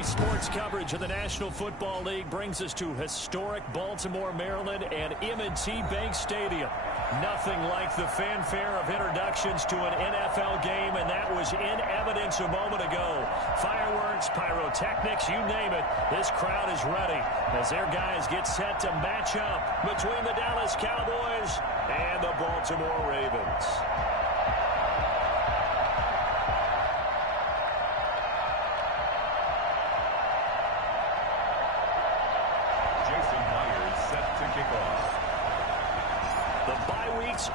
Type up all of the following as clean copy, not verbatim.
Today's sports coverage of the National Football League brings us to historic Baltimore, Maryland, and M&T Bank Stadium. Nothing like the fanfare of introductions to an NFL game, and that was in evidence a moment ago. Fireworks, pyrotechnics, you name it. This crowd is ready as their guys get set to match up between the Dallas Cowboys and the Baltimore Ravens.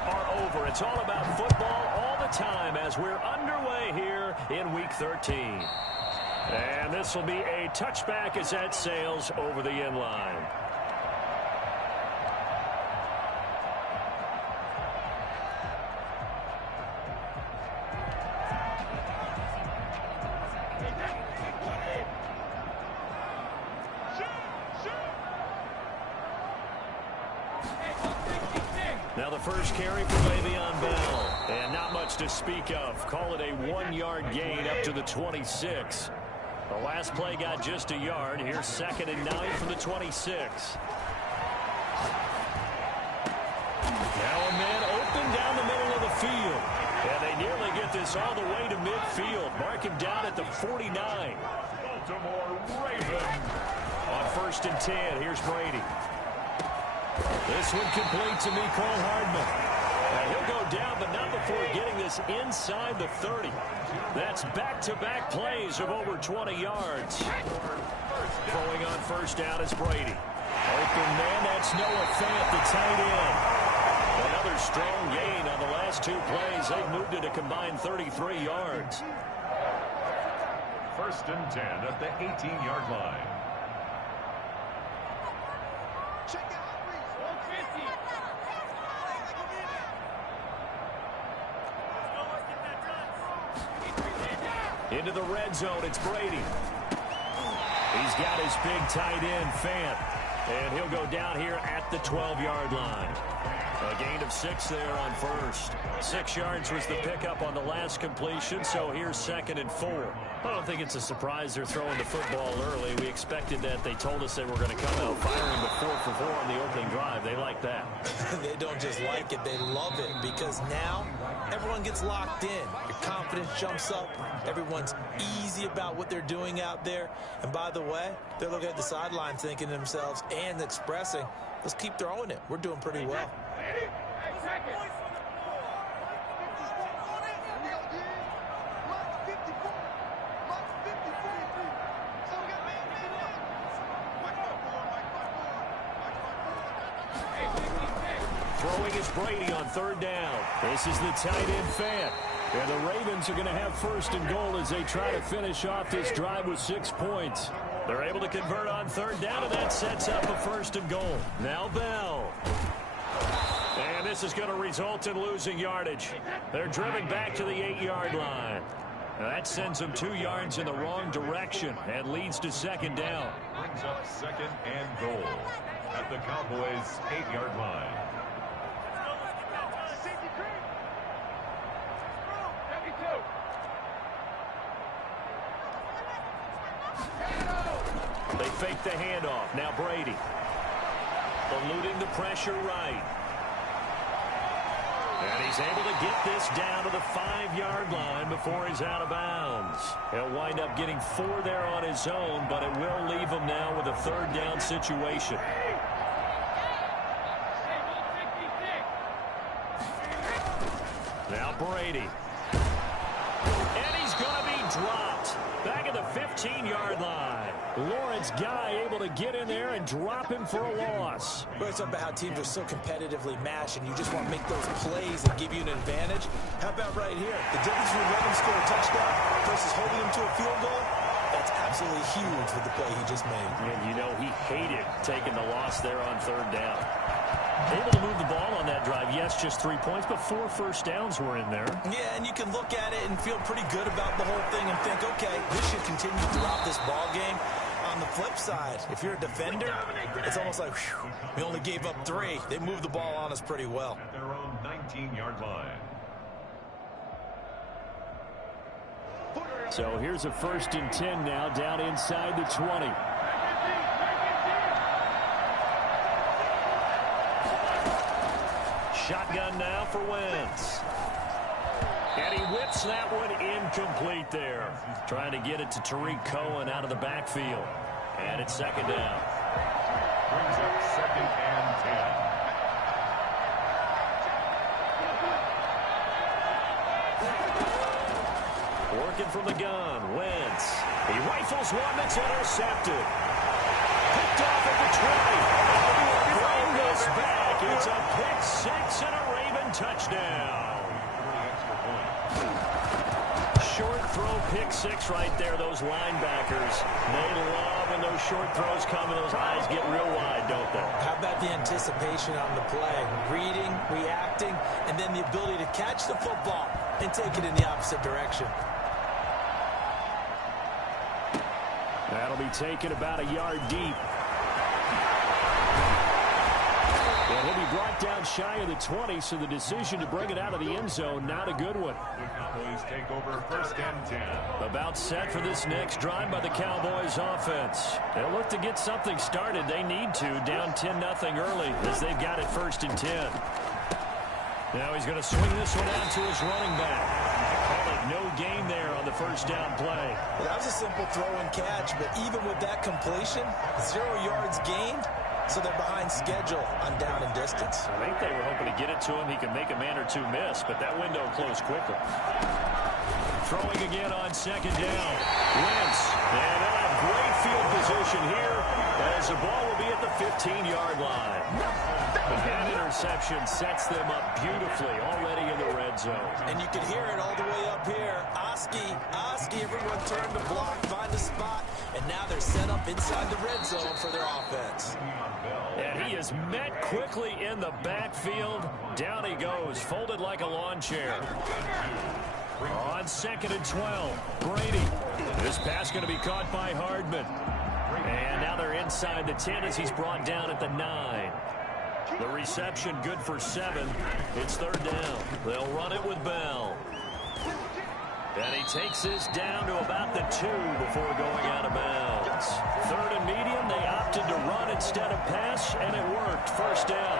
Are over. It's all about football all the time as we're underway here in Week 13. And this will be a touchback as that sails over the end line. Now the first carry for Le'Veon Bell. And not much to speak of. Call it a 1-yard gain up to the 26. The last play got just a yard. Here's 2nd and 9 from the 26. Now a man open down the middle of the field. And they nearly get this all the way to midfield. Mark him down at the 49. Baltimore Ravens. On 1st and 10, here's Brady. This one complete to Mecole Hardman. Now he'll go down, but not before getting this inside the 30. That's back-to-back plays of over 20 yards. Throwing on 1st down is Brady. Open man, that's Noah Fant, the tight end. Another strong gain on the last 2 plays. They've moved it a combined 33 yards. 1st and 10 at the 18-yard line. Into the red zone, it's Brady. He's got his big tight end, Fant. And he'll go down here at the 12-yard line. A gain of 6 there on 1st. 6 yards was the pickup on the last completion, so here's 2nd and 4. I don't think it's a surprise they're throwing the football early. We expected that. They told us they were going to come out firing the 4 for 4 on the opening drive. They like that. They don't just like it, they love it, because now everyone gets locked in. Your confidence jumps up. Everyone's easy about what they're doing out there. And by the way, they're looking at the sideline thinking to themselves and expressing, let's keep throwing it. We're doing pretty well. Throwing is Brady on 3rd down. This is the tight end Fant. And the Ravens are going to have 1st and goal as they try to finish off this drive with 6 points. They're able to convert on 3rd down, and that sets up a 1st and goal. Now Bell. And this is going to result in losing yardage. They're driven back to the 8-yard line. Now that sends them 2 yards in the wrong direction and leads to 2nd down. Brings up 2nd and goal at the Cowboys' 8-yard line. They fake the handoff. Now Brady. Eluding the pressure right. And he's able to get this down to the 5-yard line before he's out of bounds. He'll wind up getting 4 there on his own, but it will leave him now with a 3rd down situation. Now Brady. And he's going to be dropped. Back at the 15-yard line. Lawrence Guy able to get in there and drop him for a loss. We're talking about how teams are so competitively matched and you just want to make those plays that give you an advantage. How about right here? The difference between letting him score a touchdown versus holding him to a field goal, that's absolutely huge with the play he just made. And you know he hated taking the loss there on 3rd down. Able to move the ball on that drive. Yes, just 3 points, but 4 first downs were in there. Yeah, and you can look at it and feel pretty good about the whole thing and think, okay, this should continue throughout this ball game. On the flip side, if you're a defender, it's almost like, whew, we only gave up 3. They moved the ball on us pretty well. At their own 19-yard line. So here's a 1st and 10 now, down inside the 20. Shotgun now for Wentz. And he whips that one incomplete there. Trying to get it to Tariq Cohen out of the backfield. And it's 2nd down. Brings up 2nd and 10. Working from the gun, Wentz. He rifles one that's intercepted. Picked off at the 20. Throw this back. It's a pick 6 and a Raven touchdown. Short throw, pick 6 right there. Those linebackers, they love when those short throws come and those eyes get real wide, don't they? How about the anticipation on the play? Reading, reacting, and then the ability to catch the football and take it in the opposite direction. That'll be taken about a yard deep. And he'll be brought down shy of the 20, so the decision to bring it out of the end zone, not a good one. The Cowboys take over 1st and 10. About set for this next drive by the Cowboys offense. They'll look to get something started. They need to, down 10-0 early as they've got it 1st and 10. Now he's going to swing this one out to his running back. Call it no gain there on the 1st down play. Well, that was a simple throw and catch, but even with that completion, 0 yards gained. So they're behind schedule on down and distance. I think they were hoping to get it to him. He could make a man or two miss, but that window closed quickly. Throwing again on 2nd down. Wentz. And they'll have great field position here as the ball will be at the 15-yard line. That interception sets them up beautifully already in the red zone. And you can hear it all the way up here. Oski, everyone turned to block, find a spot, and now they're set up inside the red zone for their offense. And he is met quickly in the backfield. Down he goes, folded like a lawn chair. On 2nd and 12, Brady. This pass going to be caught by Hardman. And now they're inside the 10 as he's brought down at the 9. The reception good for 7. It's 3rd down. They'll run it with Bell. And he takes this down to about the 2 before going out of bounds. 3rd and medium, they opted to run instead of pass, and it worked. 1st down.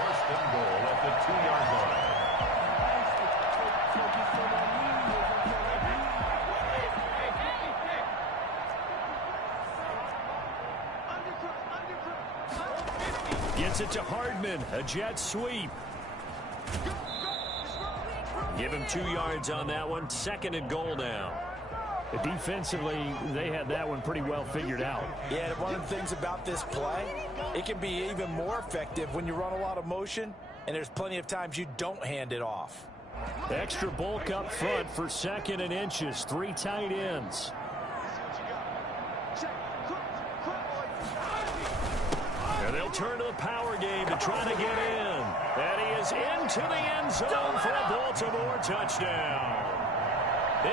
1st and goal at the 2-yard line. Gets it to Hardman, a jet sweep. Give him 2 yards on that one. 2nd and goal now. Defensively, they had that one pretty well figured out. Yeah, and one of the things about this play, it can be even more effective when you run a lot of motion, and there's plenty of times you don't hand it off. Extra bulk up front for 2nd and inches. 3 tight ends. And they'll turn to the power game to try to get in. And he is into the end zone for a Baltimore touchdown.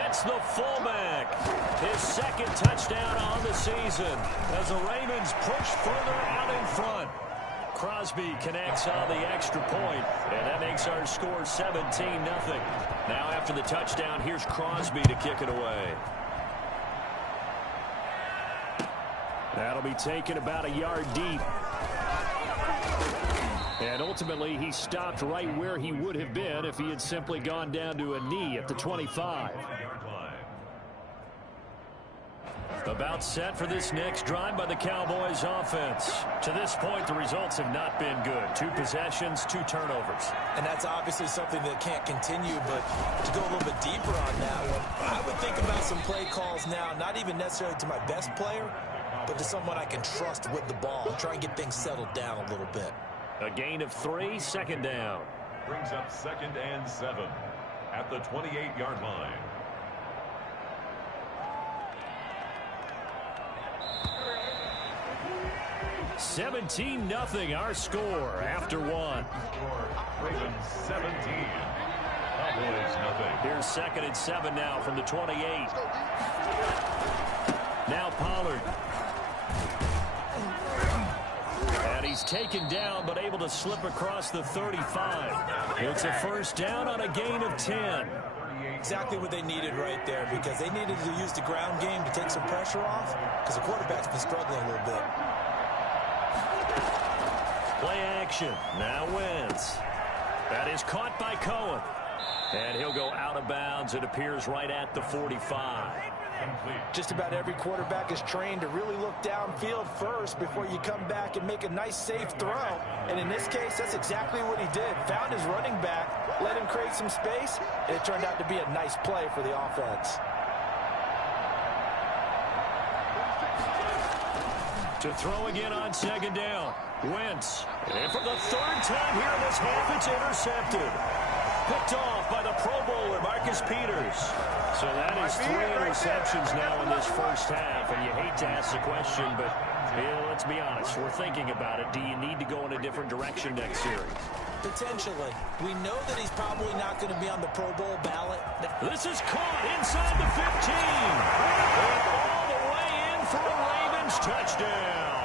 It's the fullback. His 2nd touchdown on the season as the Ravens push further out in front. Crosby connects on the extra point, and that makes our score 17-0. Now after the touchdown, here's Crosby to kick it away. That'll be taken about a yard deep. And ultimately, he stopped right where he would have been if he had simply gone down to a knee at the 25. About set for this next drive by the Cowboys offense. To this point, the results have not been good. 2 possessions, 2 turnovers. And that's obviously something that can't continue, but to go a little bit deeper on that one, I would think about some play calls now, not even necessarily to my best player, but to someone I can trust with the ball and try and get things settled down a little bit. A gain of 3, 2nd down. Brings up 2nd and 7 at the 28-yard line. $17-0 our score after 1. Ravens 17. Cowboys nothing. Here's 2nd and 7 now from the 28. Now Pollard. And he's taken down but able to slip across the 35. It's a 1st down on a gain of 10. Exactly what they needed right there, because they needed to use the ground game to take some pressure off, because the quarterback's been struggling a little bit. Play action. Now Wentz. That is caught by Cohen. And he'll go out of bounds. It appears right at the 45. Just about every quarterback is trained to really look downfield first before you come back and make a nice, safe throw. And in this case, that's exactly what he did. Found his running back, let him create some space, and it turned out to be a nice play for the offense. To throw again on second down. Wentz. And for the third time here in this half, it's intercepted. Picked off by the Pro Bowler, Marcus Peters. So that is 3 interceptions now in this first half. And you hate to ask the question, but let's be honest. We're thinking about it. Do you need to go in a different direction next series? Potentially. We know that he's probably not going to be on the Pro Bowl ballot. This is caught inside the 15. And all the way in for a Ravens touchdown.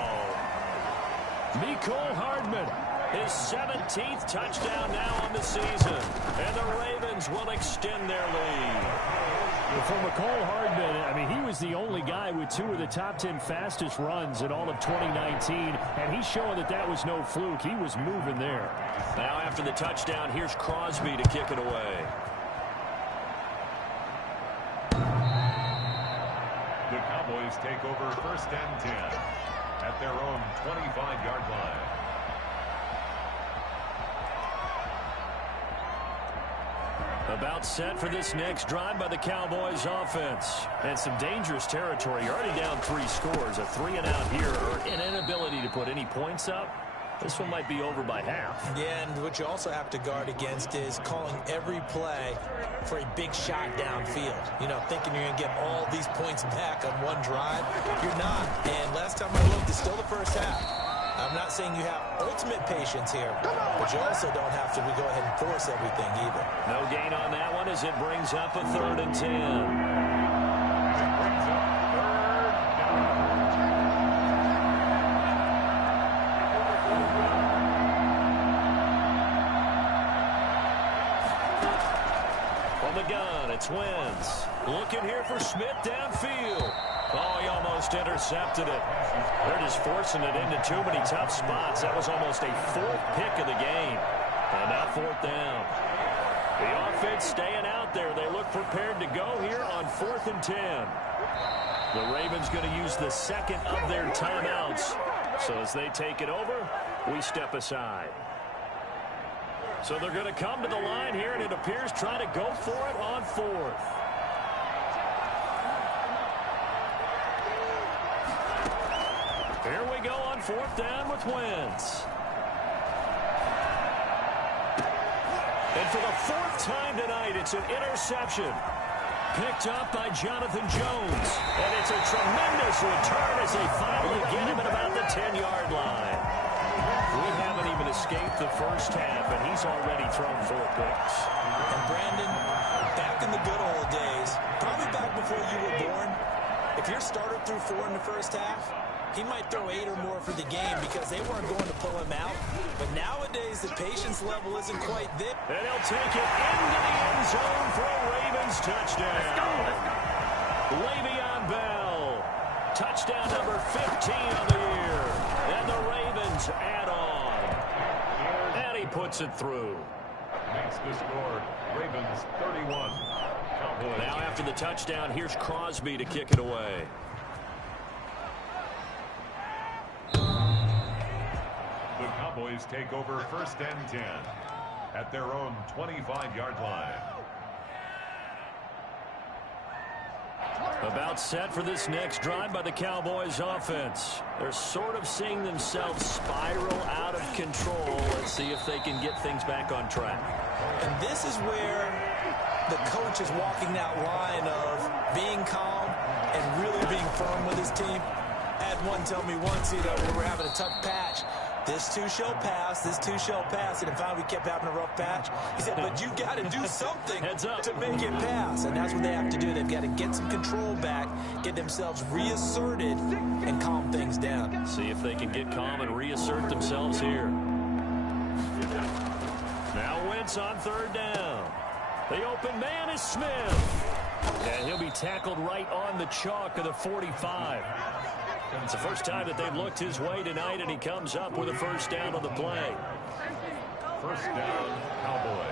Mecole Hardman, his 17th touchdown now on the season. And the Ravens will extend their lead. For Mecole Hardman, I mean, he was the only guy with 2 of the top 10 fastest runs in all of 2019, and he's showing that that was no fluke. He was moving there. Now after the touchdown, here's Crosby to kick it away. The Cowboys take over 1st and 10 at their own 25-yard line. About set for this next drive by the Cowboys offense. And some dangerous territory. You're already down 3 scores. A 3-and-out here, or an inability to put any points up. This one might be over by half. Yeah, and what you also have to guard against is calling every play for a big shot downfield. You know, thinking you're going to get all these points back on one drive. You're not. And last time I looked, it's still the first half. I'm not saying you have ultimate patience here, but you also don't have to go ahead and force everything either. No gain on that one as it brings up a 3rd and 10. From the gun, it's Wentz. Looking here for Smith downfield. Oh, he almost intercepted it. They're just forcing it into too many tough spots. That was almost a 4th pick of the game. And now 4th down. The offense staying out there. They look prepared to go here on 4th and 10. The Ravens going to use the 2nd of their timeouts. So as they take it over, we step aside. So they're going to come to the line here, and it appears trying to go for it on 4th. Here we go on 4th down with Wentz. And for the 4th time tonight, it's an interception. Picked up by Jonathan Jones. And it's a tremendous return as they finally get him at about the 10-yard line. We haven't even escaped the first half, and he's already thrown 4 picks. And Brandon, back in the good old days, probably back before you were born, if your starter threw 4 in the first half, he might throw 8 or more for the game because they weren't going to pull him out. But nowadays, the patience level isn't quite there. And he'll take it into the end zone for a Ravens touchdown. Le'Veon Bell, touchdown number 15 on the year. And the Ravens add on. And he puts it through. Makes the score Ravens 31. Cowboys. Now after the touchdown, here's Crosby to kick it away. The Cowboys take over 1st and 10 at their own 25-yard line. About set for this next drive by the Cowboys offense. They're sort of seeing themselves spiral out of control. Let's see if they can get things back on track. And this is where the coach is walking that line of being calm and really being firm with his team. I had one tell me once, we were having a tough patch. This too shall pass, this too shall pass. And in fact, we kept having a rough patch. He said, but you got to do something to make it pass. And that's what they have to do. They've got to get some control back, get themselves reasserted, and calm things down. See if they can get calm and reassert themselves here. Now Wentz on 3rd down. The open man is Smith. And he'll be tackled right on the chalk of the 45. It's the first time that they've looked his way tonight, and he comes up with a first down on the play. First down, Cowboys.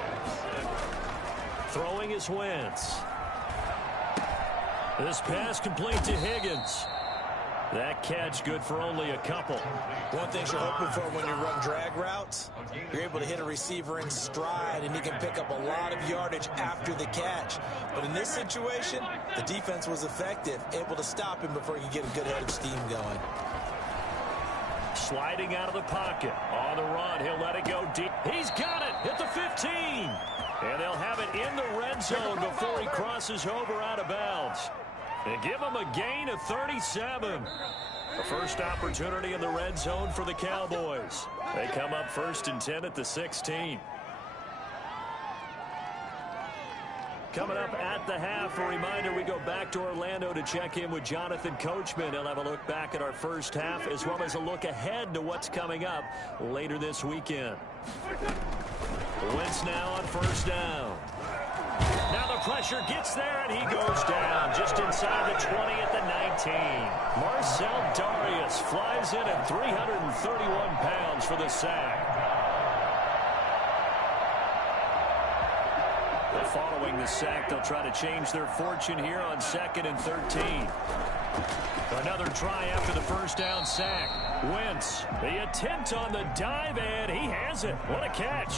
Throwing is Wentz. This pass complete to Higgins. That catch good for only a couple. One thing you're hoping for when you run drag routes, you're able to hit a receiver in stride, and he can pick up a lot of yardage after the catch. But in this situation, the defense was effective, able to stop him before he could get a good head of steam going. Sliding out of the pocket. On the run, he'll let it go deep. He's got it at the 15. And they'll have it in the red zone before he crosses over out of bounds. And give him a gain of 37. The first opportunity in the red zone for the Cowboys. They come up 1st and 10 at the 16. Coming up at the half, a reminder, we go back to Orlando to check in with Jonathan Coachman. He'll have a look back at our first half as well as a look ahead to what's coming up later this weekend. Wentz now on first down. Now the pressure gets there, and he goes down just inside the 20 at the 19. Marcel Darius flies in at 331 pounds for the sack. Well, following the sack, they'll try to change their fortune here on 2nd and 13. Another try after the first down sack. Wentz, the attempt on the dive, and he has it. What a catch.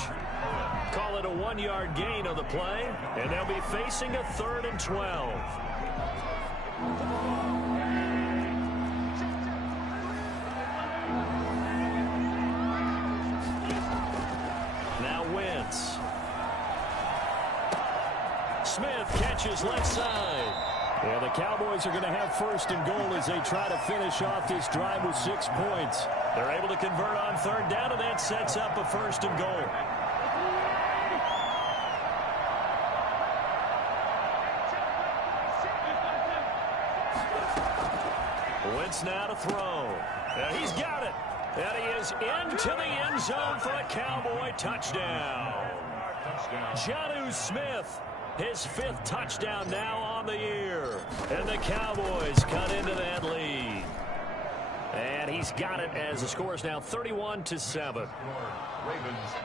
Call it a 1-yard gain on the play, and they'll be facing a 3rd and 12. Now Wentz. Smith catches left side. Yeah, the Cowboys are going to have 1st and goal as they try to finish off this drive with 6 points. They're able to convert on 3rd down, and that sets up a 1st and goal. Wentz now to throw. And he's got it. And he is into the end zone for a Cowboy touchdown. Jonnu Smith, his 5th touchdown now on the year. And the Cowboys cut into that lead. And he's got it as the score is now 31-7. Ravens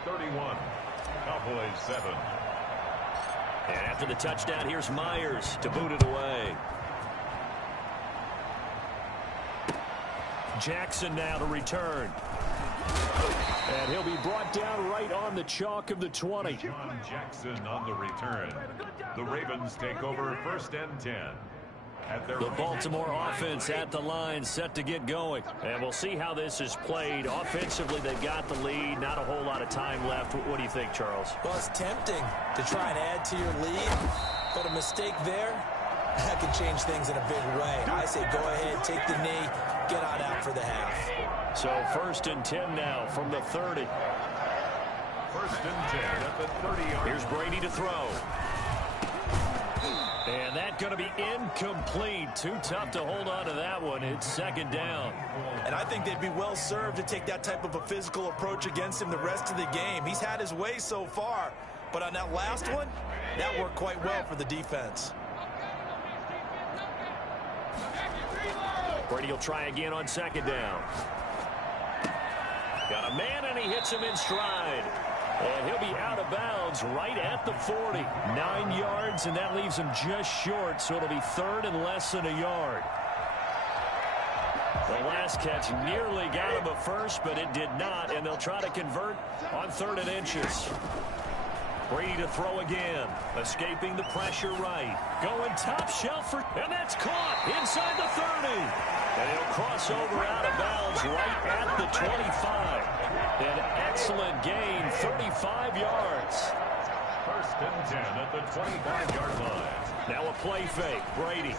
31, Cowboys 7. And after the touchdown, here's Myers to boot it away. Jackson now to return. And he'll be brought down right on the chalk of the 20. John Jackson on the return. The Ravens take over 1st and 10. The Baltimore offense at the line set to get going. And we'll see how this is played. Offensively, they've got the lead. Not a whole lot of time left. What do you think, Charles? Well, it's tempting to try and add to your lead, but a mistake there, that could change things in a big way. I say go ahead, take the knee, get on out for the half. So 1st and 10 now from the 30. 1st and 10 at the 30-yard. Here's Brady to throw. And that's going to be incomplete. Too tough to hold on to that one. It's 2nd down. And I think they'd be well served to take that type of a physical approach against him the rest of the game. He's had his way so far, but on that last one, that worked quite well for the defense. Brady will try again on 2nd down. Got a man, and he hits him in stride. And he'll be out of bounds right at the 40. 9 yards, and that leaves him just short, so it'll be 3rd and less than a yard. The last catch nearly got him a first, but it did not, and they'll try to convert on 3rd and inches. Brady to throw again, escaping the pressure right. Going top shelf, and that's caught inside the 30. And he'll cross over out of bounds right at the 25. An excellent gain, 35 yards. 1st and 10 at the 25-yard line. Now a play fake, Brady.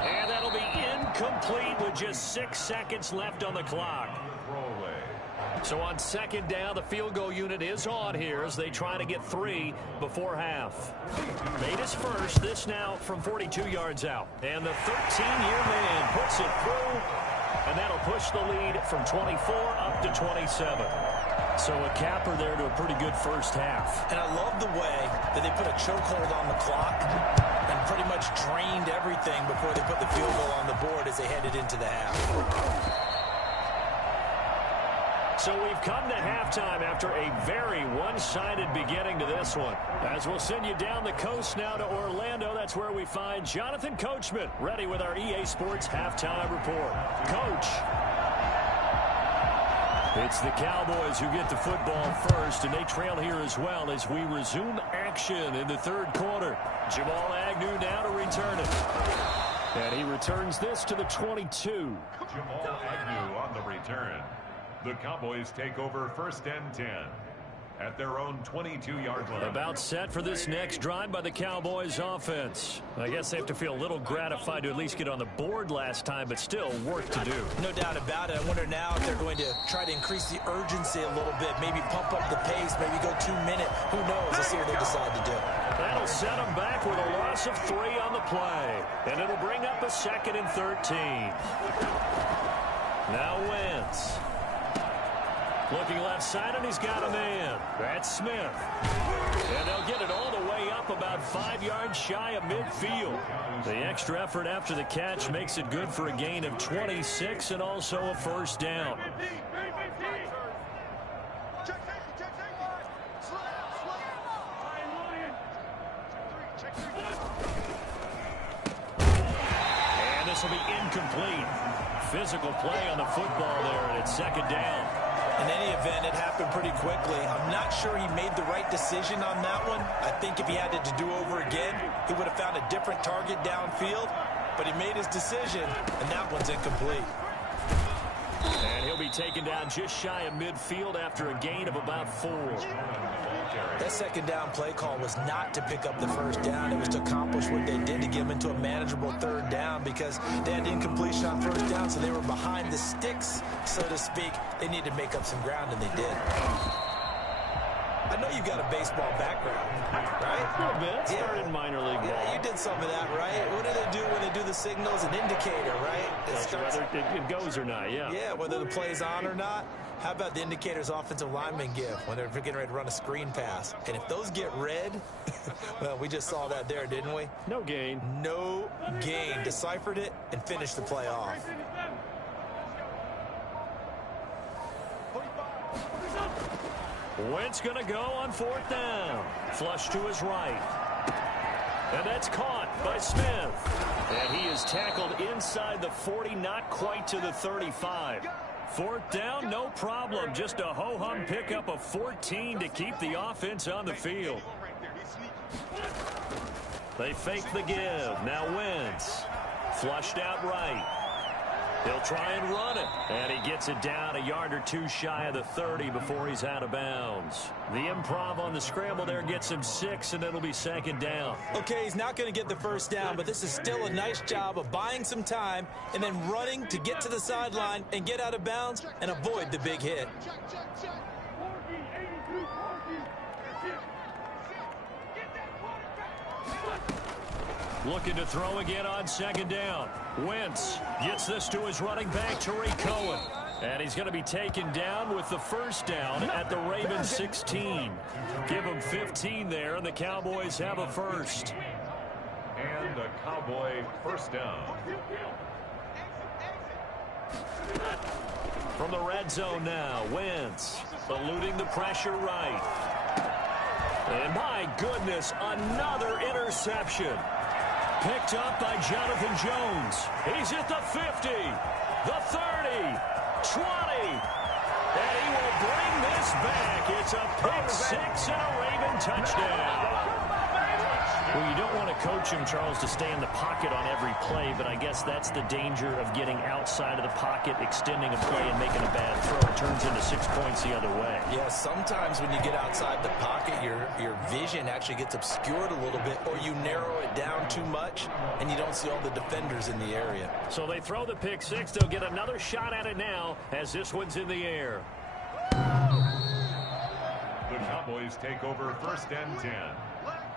And that'll be incomplete with just 6 seconds left on the clock. Throwaway. So on 2nd down, the field goal unit is on here as they try to get 3 before half. Made his first, this now from 42 yards out. And the 13-year man puts it through And that'll push the lead from 24 up to 27. So a capper there to a pretty good first half. And I love the way that they put a chokehold on the clock and pretty much drained everything before they put the field goal on the board as they headed into the half. So we've come to halftime after a very one-sided beginning to this one. As we'll send you down the coast now to Orlando, that's where we find Jonathan Coachman ready with our EA Sports Halftime Report. Coach. It's the Cowboys who get the football first, and they trail here as well as we resume action in the third quarter. Jamal Agnew now to return it. And he returns this to the 22. Jamal Agnew on the return. The Cowboys take over first and 10 at their own 22-yard line. About set for this next drive by the Cowboys offense. I guess they have to feel a little gratified to at least get on the board last time, but still work to do. No doubt about it. I wonder now if they're going to try to increase the urgency a little bit, maybe pump up the pace, maybe go 2 minute. Who knows? Let's see what they decide to do. That'll set them back with a loss of 3 on the play, and it'll bring up a 2nd and 13. Now Wentz. Looking left side, and he's got a man. That's Smith. And they'll get it all the way up about 5 yards shy of midfield. The extra effort after the catch makes it good for a gain of 26 and also a first down. And this will be incomplete. Physical play on the football there, and it's 2nd down. In any event, it happened pretty quickly. I'm not sure he made the right decision on that one. I think if he had it to do over again, he would have found a different target downfield. But he made his decision, and that one's incomplete. And he'll be taken down just shy of midfield after a gain of about 4. That 2nd down play call was not to pick up the first down. It was to accomplish what they did, to get them into a manageable 3rd down, because they had incompletion on 1st down, so they were behind the sticks, so to speak. They needed to make up some ground, and they did. I know you've got a baseball background, right? A little bit. Started in minor league ball. Yeah, you did some of that, right? What do they do when they do the signals? An indicator, right? Whether it goes or not, yeah. Yeah, whether the play's on or not. How about the indicators offensive linemen give when they're getting ready to run a screen pass? And if those get red, well, we just saw that there, didn't we? No gain. No gain. Deciphered it and finished the play off. Wentz going to go on 4th down. Flush to his right. And that's caught by Smith. And he is tackled inside the 40, not quite to the 35. 4th down, no problem. Just a ho-hum pickup of 14 to keep the offense on the field. They fake the give. Now Wentz. Flushed out right. He'll try and run it. And he gets it down a yard or 2 shy of the 30 before he's out of bounds. The improv on the scramble there gets him 6, and it'll be 2nd down. Okay, he's not going to get the first down, but this is still a nice job of buying some time and then running to get to the sideline and get out of bounds and avoid the big hit. Looking to throw again on 2nd down. Wentz gets this to his running back, Tariq Cohen. And he's going to be taken down with the first down at the Ravens 16. Give him 15 there, and the Cowboys have a first. And a Cowboy first down. From the red zone now, Wentz eluding the pressure right. And my goodness, another interception. Picked up by Jonathan Jones. He's at the 50, the 30, 20. And he will bring this back. It's a pick 6 and a Raven touchdown. Well, you don't want to coach him, Charles, to stay in the pocket on every play, but I guess that's the danger of getting outside of the pocket, extending a play, and making a bad throw. It turns into 6 points the other way. Yeah, sometimes when you get outside the pocket, your vision actually gets obscured a little bit, or you narrow it down too much, and you don't see all the defenders in the area. So they throw the pick 6. They'll get another shot at it now as this one's in the air. The Cowboys take over first and 10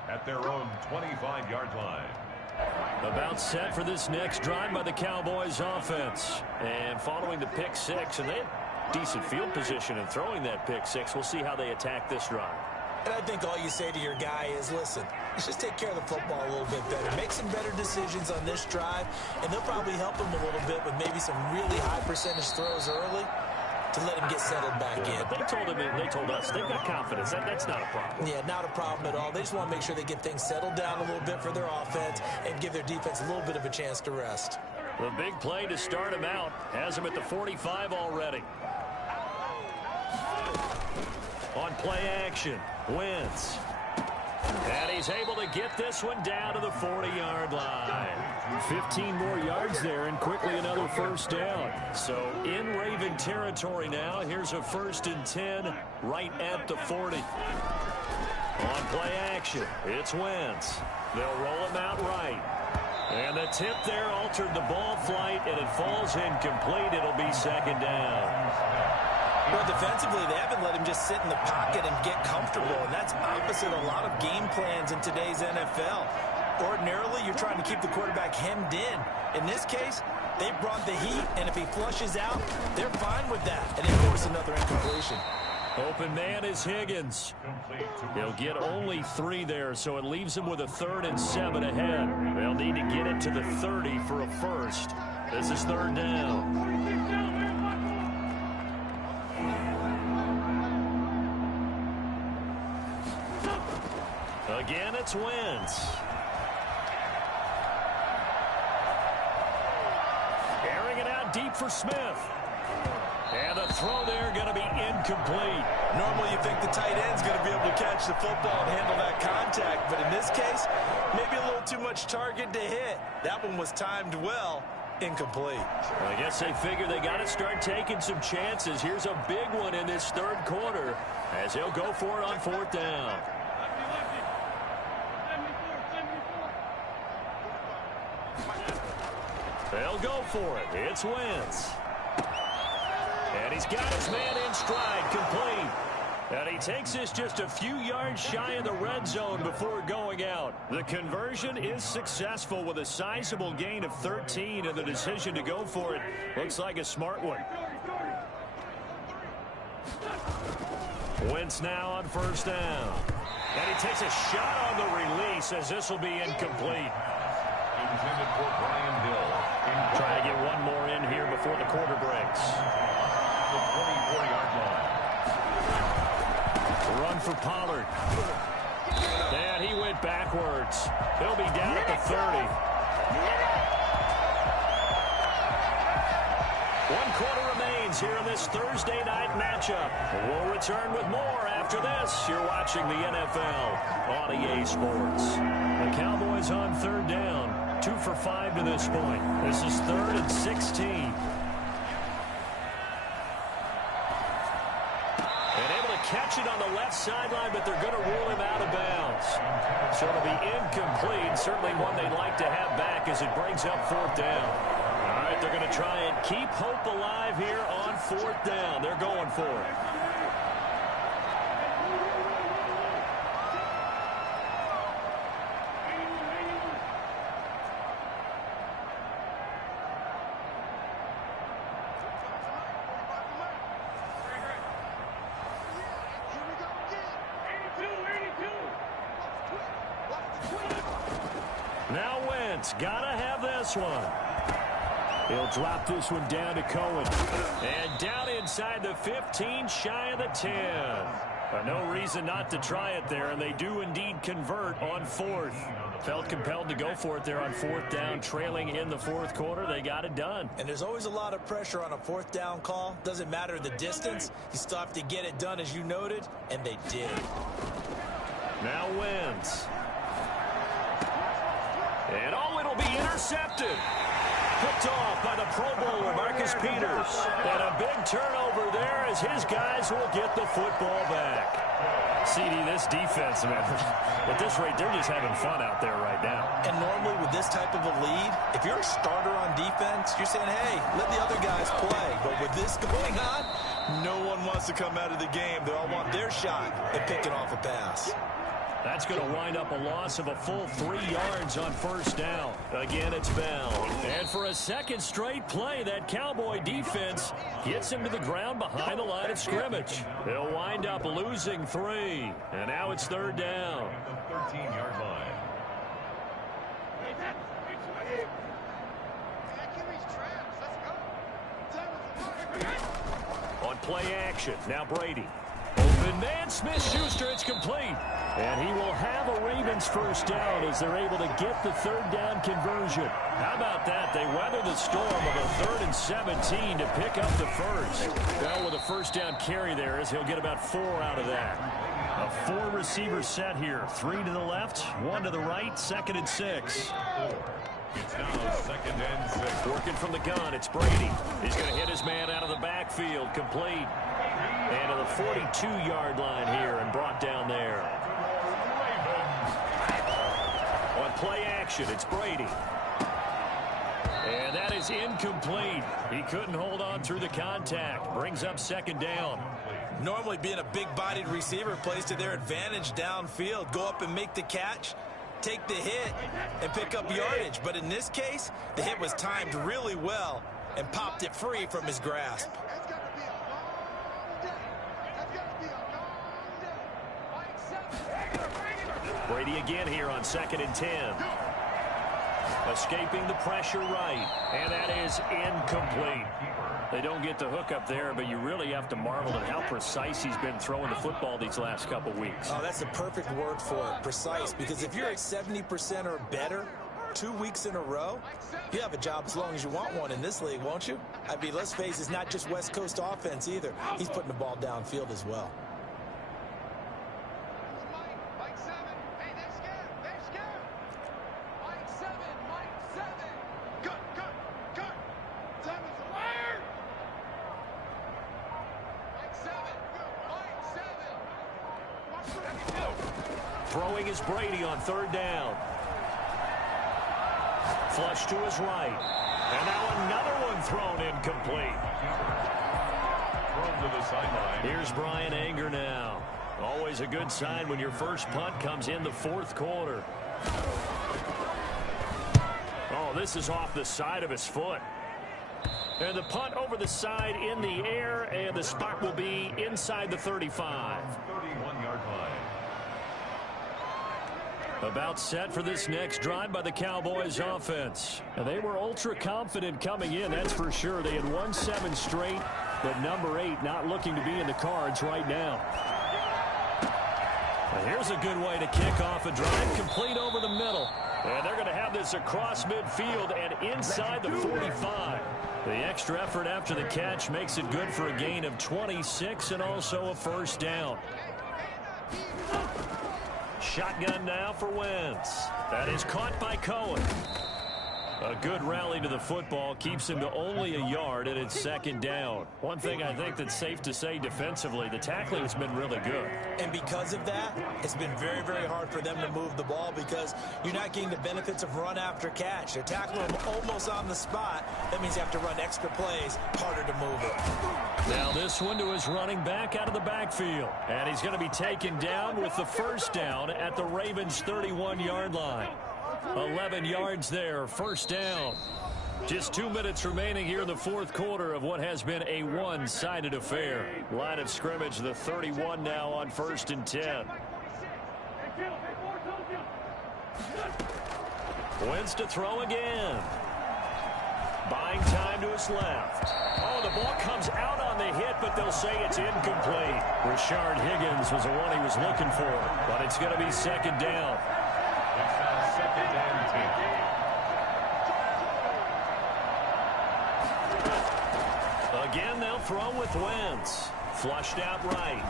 at their own 25-yard line. About set for this next drive by the Cowboys offense. And following the pick six, and they had decent field position in throwing that pick six. We'll see how they attack this drive. And I think all you say to your guy is, listen, let's just take care of the football a little bit better. Make some better decisions on this drive, and they'll probably help him a little bit with maybe some really high percentage throws early to let him get settled back in. But they told us they've got confidence. That's not a problem. Yeah, not a problem at all. They just want to make sure they get things settled down a little bit for their offense and give their defense a little bit of a chance to rest. The big play to start him out has him at the 45 already. On play action, Wentz. And he's able to get this one down to the 40-yard line. 15 more yards there and quickly another first down. So in Raven territory now. Here's a 1st and 10 right at the 40. On play action, it's Wentz. They'll roll him out right. And the tip there altered the ball flight, and it falls incomplete. It'll be 2nd down. Well, defensively, they haven't let him just sit in the pocket and get comfortable, and that's opposite a lot of game plans in today's NFL. Ordinarily, you're trying to keep the quarterback hemmed in. In this case, they brought the heat, and if he flushes out, they're fine with that. And, of course, another incompletion. Open man is Higgins. He'll get only 3 there, so it leaves him with a 3rd and 7 ahead. They'll need to get it to the 30 for a first. This is 3rd down. Again, it's Wentz. Airing it out deep for Smith. And the throw there going to be incomplete. Normally you think the tight end's going to be able to catch the football and handle that contact, but in this case, maybe a little too much target to hit. That one was timed well. Incomplete. Well, I guess they figure they got to start taking some chances. Here's a big one in this 3rd quarter as he'll go for it on 4th down. They'll go for it. It's Wentz. And he's got his man in stride, complete. And he takes this just a few yards shy of the red zone before going out. The conversion is successful with a sizable gain of 13, and the decision to go for it looks like a smart one. Wentz now on 1st down. And he takes a shot on the release as this will be incomplete. Intended for Brian Hill. Trying to get one more in here before the quarter breaks. The 24-yard line. Run for Pollard. And he went backwards. He'll be down at the 30. 1 quarter remains here in this Thursday night matchup. We'll return with more after this. You're watching the NFL on EA Sports. The Cowboys on 3rd down. 2 for 5 to this point. This is 3rd and 16. And able to catch it on the left sideline, but they're going to rule him out of bounds. So it'll be incomplete. Certainly one they'd like to have back as it brings up 4th down. All right, they're going to try and keep hope alive here on 4th down. They're going for it. Now Wentz, gotta have this one. He'll drop this one down to Cohen. And down inside the 15, shy of the 10. No reason not to try it there, and they do indeed convert on 4th. Felt compelled to go for it there on 4th down, trailing in the 4th quarter. They got it done. And there's always a lot of pressure on a 4th down call. Doesn't matter the distance. You still have to get it done, as you noted, and they did. Now Wentz. And it'll be intercepted. Picked off by the Pro Bowler, Marcus Peters. And a big turnover there as his guys will get the football back. CD, this defense, man, at this rate, they're just having fun out there right now. And normally with this type of a lead, if you're a starter on defense, you're saying, hey, let the other guys play. But with this going on, no one wants to come out of the game. They all want their shot at picking off a pass. That's going to wind up a loss of a full 3 yards on first down. Again, it's Bell. And for a second straight play, that Cowboy defense gets him to the ground behind the line of scrimmage. They'll wind up losing 3. And now it's third down. The 13-yard line. On play action, now Brady. Open man, Smith-Schuster, it's complete. And he will have a Ravens first down as they're able to get the third down conversion. How about that? They weather the storm of a 3rd and 17 to pick up the first. Well, with a first down carry there, as he'll get about 4 out of that. A 4-receiver set here. 3 to the left, 1 to the right, 2nd and 6. It's now 2nd and 6. Working from the gun, it's Brady. He's going to hit his man out of the backfield, complete. And to the 42-yard line here and brought down there. On play action, it's Brady. And that is incomplete. He couldn't hold on through the contact. Brings up 2nd down. Normally being a big-bodied receiver plays to their advantage downfield. Go up and make the catch, take the hit, and pick up yardage. But in this case, the hit was timed really well and popped it free from his grasp. Brady again here on 2nd and 10. Escaping the pressure right. And that is incomplete. They don't get the hook up there, but you really have to marvel at how precise he's been throwing the football these last couple weeks. Oh, that's the perfect word for it, precise. Because if you're at 70% or better 2 weeks in a row, you have a job as long as you want one in this league, won't you? I mean, let's face it, it's not just West Coast offense either. He's putting the ball downfield as well. Throwing is Brady on 3rd down. Flush to his right. And now another one thrown incomplete. Thrown to the sideline. Here's Brian Anger now. Always a good sign when your first punt comes in the 4th quarter. Oh, this is off the side of his foot. And the punt over the side in the air, and the spot will be inside the 35. 31-yard line. About set for this next drive by the Cowboys offense. And they were ultra confident coming in, that's for sure. They had won 7 straight, but number 8 not looking to be in the cards right now. And here's a good way to kick off a drive, complete over the middle. And they're going to have this across midfield and inside the 45. The extra effort after the catch makes it good for a gain of 26 and also a first down. Shotgun now for Wentz. That is caught by Cohen. A good rally to the football keeps him to only a yard, and it's 2nd down. One thing I think that's safe to say defensively, the tackling has been really good. And because of that, it's been very, very hard for them to move the ball because you're not getting the benefits of run after catch. They're tackling them almost on the spot. That means you have to run extra plays, harder to move it. Now this one to his running back out of the backfield. And he's going to be taken down with the first down at the Ravens' 31-yard line. 11 yards there, first down. Just 2 minutes remaining here in the 4th quarter of what has been a one-sided affair. Line of scrimmage, the 31 now on 1st and 10. Wentz to throw again. Buying time to his left. Oh, the ball comes out on the hit, but they'll say it's incomplete. Rashard Higgins was the one he was looking for, but it's going to be 2nd down. It's now 2nd and 10. Again, they'll throw with Wentz. Flushed out right.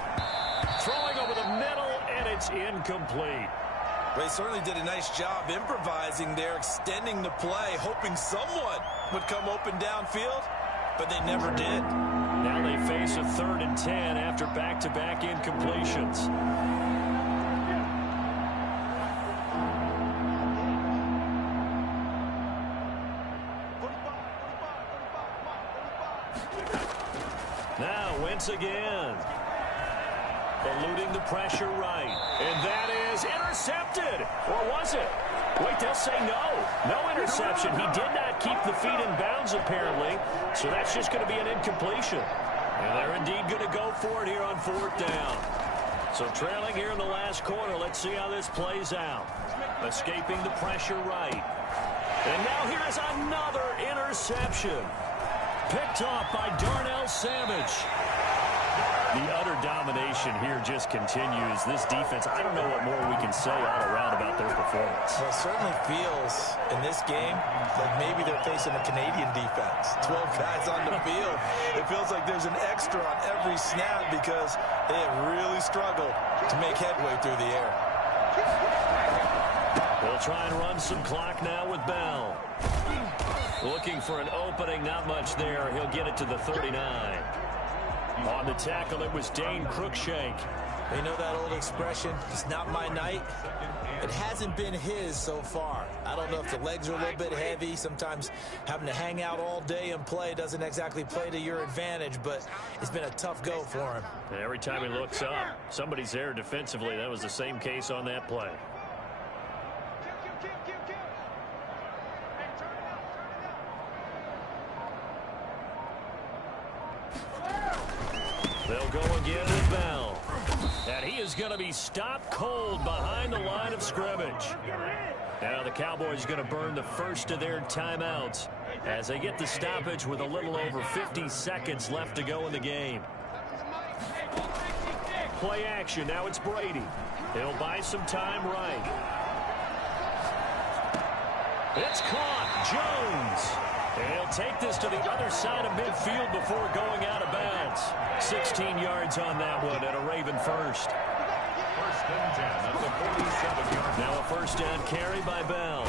Throwing over the middle, and it's incomplete. They certainly did a nice job improvising there, extending the play, hoping someone would come open downfield, but they never did. Now they face a 3rd and 10 after back-to-back incompletions. Now Wentz again. Eluding the pressure right. And that is intercepted. Or was it? Wait, they'll say no. No interception. He did not keep the feet in bounds, apparently. So that's just going to be an incompletion. And they're indeed going to go for it here on 4th down. So trailing here in the last quarter. Let's see how this plays out. Escaping the pressure right. And now here is another interception. Picked off by Darnell Savage. The utter domination here just continues. This defense, I don't know what more we can say all around about their performance. Well, it certainly feels in this game like maybe they're facing a Canadian defense. 12 guys on the field. It feels like there's an extra on every snap because they have really struggled to make headway through the air. They'll try and run some clock now with Bell. Looking for an opening, not much there. He'll get it to the 39. On the tackle, it was Dane Cruikshank. You know that old expression, it's not my night? It hasn't been his so far. I don't know if the legs are a little bit heavy. Sometimes having to hang out all day and play doesn't exactly play to your advantage, but it's been a tough go for him. And every time he looks up, somebody's there defensively. That was the same case on that play. They'll go again with Bell. And he is going to be stopped cold behind the line of scrimmage. Now the Cowboys are going to burn the first of their timeouts as they get the stoppage with a little over 50 seconds left to go in the game. Play action. Now it's Brady. He'll buy some time right. It's caught. Jones. And he'll take this to the other side of midfield before going out of bounds. 16 yards on that one and a Raven first. First and 10 at the 47-yard. Now a first down carry by Bell.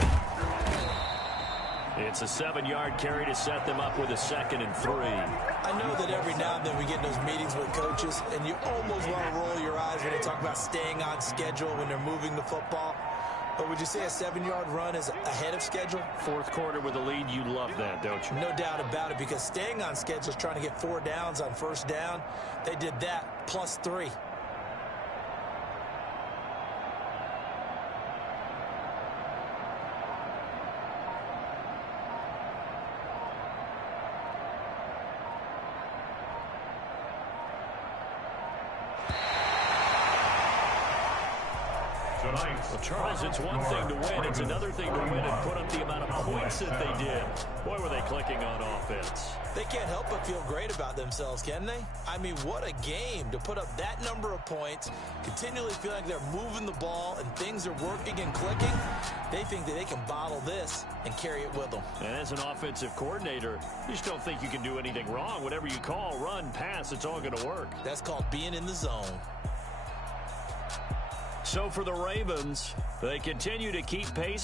It's a 7-yard carry to set them up with a 2nd and 3. I know that every now and then we get in those meetings with coaches, and you almost want to roll your eyes when they talk about staying on schedule when they're moving the football. But would you say a 7-yard run is ahead of schedule? 4th quarter with a lead, you love that, don't you? No doubt about it, because staying on schedule is trying to get 4 downs on first down. They did that plus 3. Well, Charles, it's one thing to win. It's another thing to win and put up the amount of points that they did. Boy, were they clicking on offense. They can't help but feel great about themselves, can they? I mean, what a game to put up that number of points, continually feel like they're moving the ball and things are working and clicking. They think that they can bottle this and carry it with them. And as an offensive coordinator, you just don't think you can do anything wrong. Whatever you call, run, pass, it's all going to work. That's called being in the zone. So for the Ravens, they continue to keep pace